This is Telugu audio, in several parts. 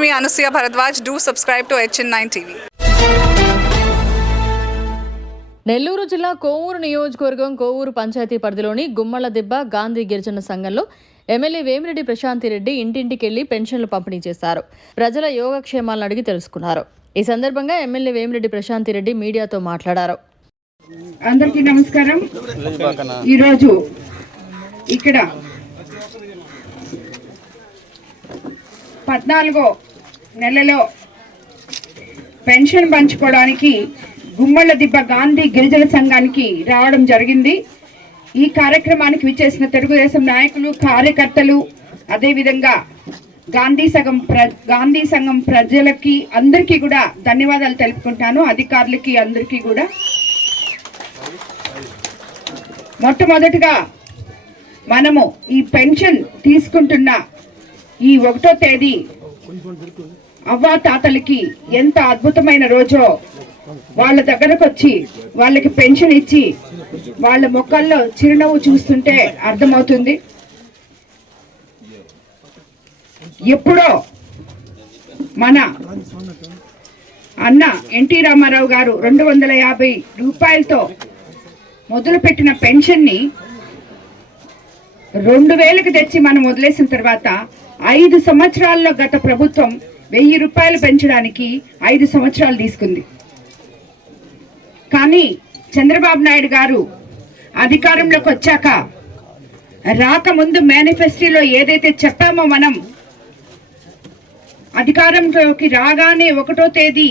again, me Anusuya Bharadwaj. Do subscribe to HN9 TV. Nellore జిల్లా కోవూరు నియోజకవర్గం కోవూరు పంచాయతీ పరిధిలోని గుమ్మల దిబ్బ గాంధీ గిరిజన సంఘంలో ఎమ్మెల్యే వేమిరెడ్డి ప్రశాంతిరెడ్డి ఇంటింటికెళ్ళి పెన్షన్లు పంపిణీ చేశారు. ప్రజల యోగక్షేమాలను అడిగి తెలుసుకున్నారు. ఈ సందర్భంగా ఎమ్మెల్యే వేమిరెడ్డి ప్రశాంతిరెడ్డి మీడియాతో మాట్లాడారు. అందరికీ నమస్కారం. ఈరోజు ఇక్కడ పద్నాలుగో నెలలో పెన్షన్ పంచుకోవడానికి గుమ్మళ్ళ దిబ్బ గాంధీ గిరిజన సంఘానికి రావడం జరిగింది. ఈ కార్యక్రమానికి విచ్చేసిన తెలుగుదేశం నాయకులు కార్యకర్తలు అదేవిధంగా గాంధీ సంఘం ప్ర గాంధీ సంఘం ప్రజలకి అందరికీ కూడా ధన్యవాదాలు తెలుపుకుంటాను అధికారులకి అందరికీ కూడా. మొట్టమొదటిగా మనము ఈ పెన్షన్ తీసుకుంటున్న ఈ ఒకటో తేదీ అవ్వా తాతలకి ఎంత అద్భుతమైన రోజో. వాళ్ళ దగ్గరకు వచ్చి వాళ్ళకి పెన్షన్ ఇచ్చి వాళ్ళ మొక్కల్లో చిరునవ్వు చూస్తుంటే అర్థమవుతుంది. ఎప్పుడో మన అన్న ఎన్టీ రామారావు గారు రెండు వందల యాభై రూపాయలతో మొదలుపెట్టిన పెన్షన్ని రెండు వేలకు తెచ్చి మనం వదిలేసిన తర్వాత ఐదు సంవత్సరాల్లో గత ప్రభుత్వం వెయ్యి రూపాయలు పెంచడానికి ఐదు సంవత్సరాలు తీసుకుంది. కానీ చంద్రబాబు నాయుడు గారు అధికారంలోకి వచ్చాక రాకముందు మేనిఫెస్టోలో ఏదైతే చెప్పామో మనం అధికారంలోకి రాగానే ఒకటో తేదీ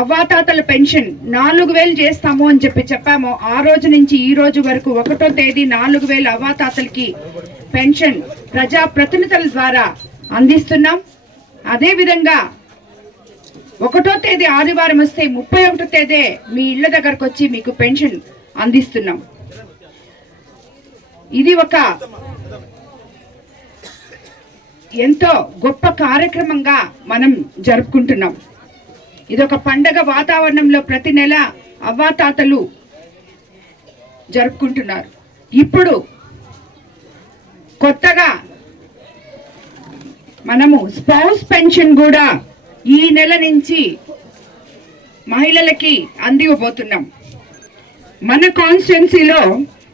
అవ్వాతాతల పెన్షన్ నాలుగు వేలు చేస్తాము అని చెప్పి చెప్పాము ఆ రోజు నుంచి ఈ రోజు వరకు ఒకటో తేదీ నాలుగు వేలు అవ్వాతాతలకి పెన్షన్ ప్రజా ప్రతినిధుల ద్వారా అందిస్తున్నాం. అదేవిధంగా ఒకటో తేదీ ఆదివారం వస్తే ముప్పై ఒకటో తేదీ మీ ఇళ్ళ దగ్గరకు వచ్చి మీకు పెన్షన్ అందిస్తున్నాం. ఇది ఒక ఎంతో గొప్ప కార్యక్రమంగా మనం జరుపుకుంటున్నాం. ఇదొక పండగ వాతావరణంలో ప్రతి నెల అవ్వాతాతలు జరుపుకుంటున్నారు. ఇప్పుడు కొత్తగా మనము స్పౌస్ పెన్షన్ కూడా ఈ నెల నుంచి మహిళలకి అందివ్వబోతున్నాం. మన కాన్స్టిట్యున్సీలో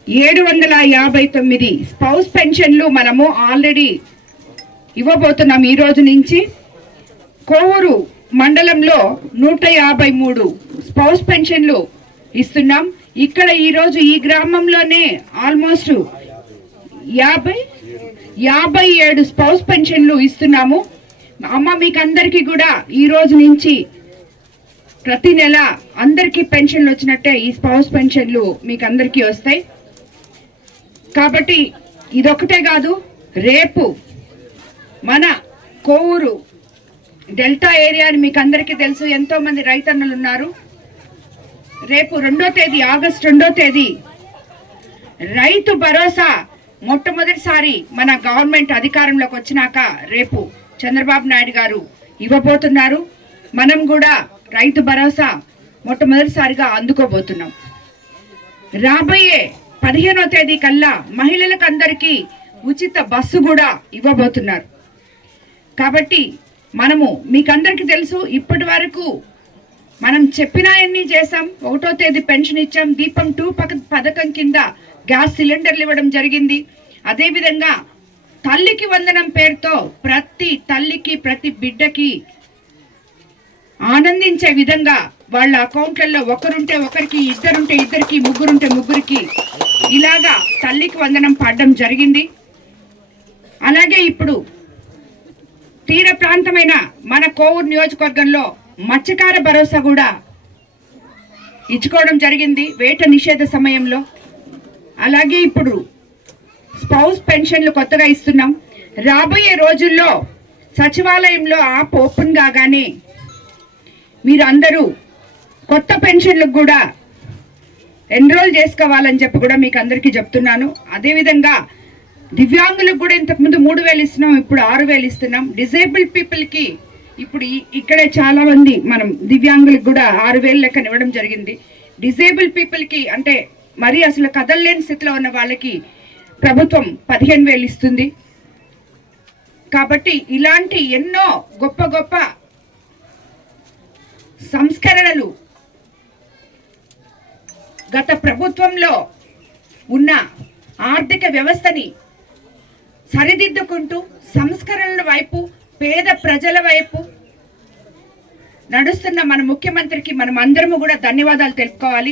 ఏడు వందల యాభై తొమ్మిది స్పౌస్ పెన్షన్లు మనము ఆల్రెడీ ఇవ్వబోతున్నాం ఈ రోజు నుంచి. కోవూరు మండలంలో నూట యాభై మూడు స్పౌస్ పెన్షన్లు ఇస్తున్నాం. ఇక్కడ ఈరోజు ఈ గ్రామంలోనే ఆల్మోస్ట్ యాభై యాభై ఏడు స్పౌస్ పెన్షన్లు ఇస్తున్నాము. అమ్మ మీకు అందరికీ కూడా ఈ రోజు నుంచి ప్రతి నెల అందరికీ పెన్షన్లు వచ్చినట్టే ఈ స్పౌస్ పెన్షన్లు మీకు అందరికీ వస్తాయి. కాబట్టి ఇదొకటే కాదు రేపు మన కోవూరు డెల్టా ఏరియా అని మీకు అందరికీ తెలుసు ఎంతోమంది రైతన్నలు ఉన్నారు. రేపు రెండో తేదీ ఆగస్ట్ రెండో తేదీ రైతు భరోసా మొట్టమొదటిసారి మన గవర్నమెంట్ అధికారంలోకి వచ్చినాక రేపు చంద్రబాబు నాయుడు గారు ఇవ్వబోతున్నారు. మనం కూడా రైతు భరోసా మొట్టమొదటిసారిగా అందుకోబోతున్నాం. రాబోయే పదిహేనో తేదీ కల్లా మహిళలకు అందరికీ ఉచిత బస్సు కూడా ఇవ్వబోతున్నారు. కాబట్టి మనము మీకందరికీ తెలుసు ఇప్పటి వరకు మనం చెప్పినాయన్నీ చేసాం ఒకటో తేదీ పెన్షన్ ఇచ్చాం. దీపం టూ పథకం కింద గ్యాస్ సిలిండర్లు ఇవ్వడం జరిగింది. అదేవిధంగా తల్లికి వందనం పేరుతో ప్రతి తల్లికి ప్రతి బిడ్డకి ఆనందించే విధంగా వాళ్ళ అకౌంట్లలో ఒకరుంటే ఒకరికి ఇద్దరుంటే ఇద్దరికి ముగ్గురుంటే ముగ్గురికి ఇలాగా తల్లికి వందనం పాడడం జరిగింది. అలాగే ఇప్పుడు తీర ప్రాంతమైన మన కోవూరు నియోజకవర్గంలో మత్స్యకార భరోసా కూడా ఇచ్చుకోవడం జరిగింది. వేట నిషేధ సమయంలో అలాగే ఇప్పుడు స్పౌస్ పెన్షన్లు కొత్తగా ఇస్తున్నాం. రాబోయే రోజుల్లో సచివాలయంలో ఆప్ ఓపెన్ కాగానే మీరందరూ కొత్త పెన్షన్లకు కూడా ఎన్రోల్ చేసుకోవాలని చెప్పి కూడా మీకు అందరికీ చెప్తున్నాను. అదేవిధంగా దివ్యాంగులకు కూడా ఇంతకుముందు మూడు వేలు ఇస్తున్నాం ఇప్పుడు ఆరు వేలు ఇస్తున్నాం. డిజేబుల్ పీపుల్కి ఇప్పుడు ఇక్కడే చాలామంది మనం దివ్యాంగులకు కూడా ఆరు వేలు లెక్కన ఇవ్వడం జరిగింది. డిజేబుల్ పీపుల్కి అంటే మరి అసలు కదలలేని స్థితిలో ఉన్న వాళ్ళకి ప్రభుత్వం పదిహేను వేలు ఇస్తుంది. కాబట్టి ఇలాంటి ఎన్నో గొప్ప గొప్ప సంస్కరణలు గత ప్రభుత్వంలో ఉన్న ఆర్థిక వ్యవస్థని సరిదిద్దుకుంటూ సంస్కరణల వైపు పేద ప్రజల వైపు నడుస్తున్న మన ముఖ్యమంత్రికి మనం అందరము కూడా ధన్యవాదాలు తెలుపుకోవాలి.